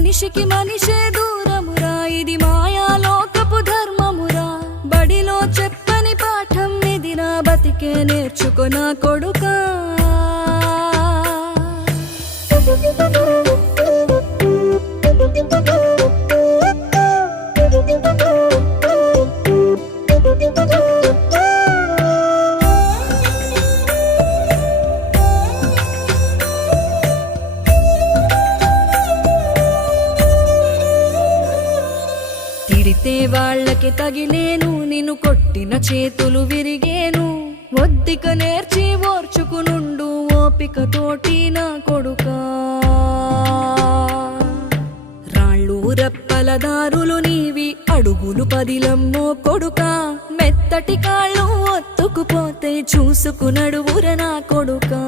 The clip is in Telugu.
మనిషికి మనిషే దూరమురా, ఇది మాయాలోకపు ధర్మమురా. బడిలో చెప్పని పాఠం ఇది, నా బతికే నేర్చుకో నా కొడుకా. తిడితే వాళ్ళకి తగిలేను, నిన్ను కొట్టిన చేతులు విరిగేను. ఒద్దిక నేర్చి ఓర్చుకునుండు ఓపిక తోటి నా కొడుకా. రాళ్ళు రెప్పల దారులు నీవి, అడుగులు పదిలమ్మో కొడుకా. మెత్తటి కాళ్ళు ఒత్తుకుపోతే చూసుకునడువుర నా కొడుకా.